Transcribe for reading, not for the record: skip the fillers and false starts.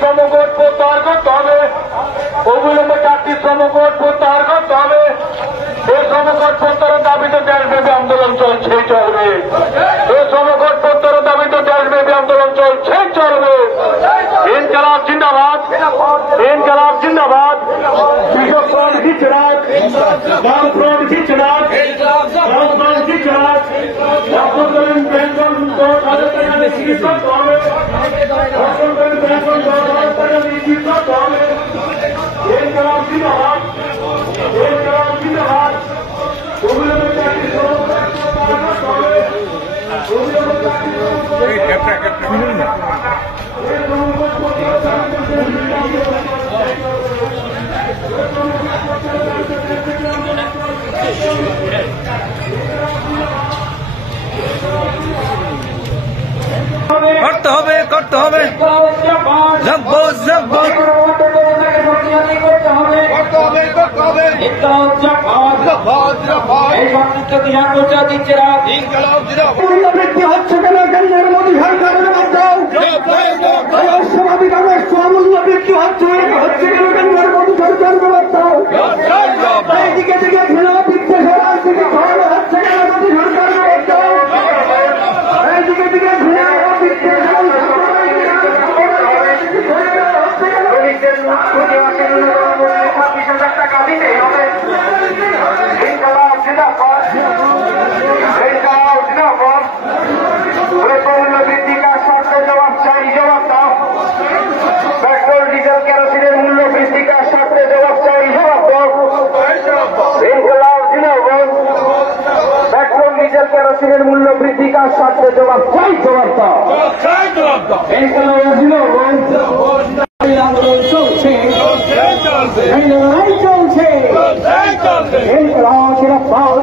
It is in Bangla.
শ্রমকোড প্রত্যাহার করতে হবে, অবিলম্বে 4টি শ্রমকোড প্রত্যাহার করতে হবে। এই শ্রমকোড প্রত্যাহারের দাবিতে দেশব্যাপী আন্দোলন চলছে চলবে। এই শ্রমকোড প্রত্যাহারের দাবিতে দেশব্যাপী আন্দোলন চলছে চলবে। ইনকিলাব জিন্দাবাদ, ইনকিলাব জিন্দাবাদ। কৃষক ফ্রন্ট জিন্দাবাদ, বাম ফ্রন্ট জিন্দাবাদ, বাম ফ্রন্ট জিন্দাবাদ। অভ্যন্তরীণ পেনশন 10,000 টাকা নিশ্চিত করতে হবে। অভ্যন্তরীণ পেনশন 10,000 টাকা নিশ্চিত করতে হবে। ইনকিলাব জিন্দাবাদ, ইনকিলাব জিন্দাবাদ। অবিলম্বে 4টি শ্রমকোড প্রত্যাহার করতে হবে। অবিলম্বে 4টি করতে হবে, করতে হবে। জব্বো জব্বো পুনরাবৃত্তি হচ্ছে কেন কেন্দ্রের মোদী সরকারের মাধ্যমে অস্বাভাবিক আদর্শ মূল্যবৃদ্ধি হচ্ছে কেন কেন্দ্রের মোদী সরকারের মাধ্যমে এইদিকে দিকে ঘৃণা বিদ্বেষের রাজনীতি খাওয়ানো হচ্ছে কেন মোদী সরকারের মাধ্যমে এইদিকে দিকে ঘৃণা বিদ্বেষ টাকা দিতে হবে। মূল্যবৃদ্ধি কার শর্তে জবাব চাই, জবাব দাও। পেট্রোল ডিজেল কেরোসিনের মূল্য বৃদ্ধি কার শর্তে জবাব চাই, জবাব দাও। ইনকিলাব জিন্দাবাদ। পেট্রোল ডিজেল কেরোসিনের মূল্য বৃদ্ধি কার শর্তে জবাব চাই, জবাব দাও। ইনকিলাব জিন্দাবাদ। আন্দোলন চলছে, লড়াই চলছে। ইনকিলাব জিন্দাবাদ।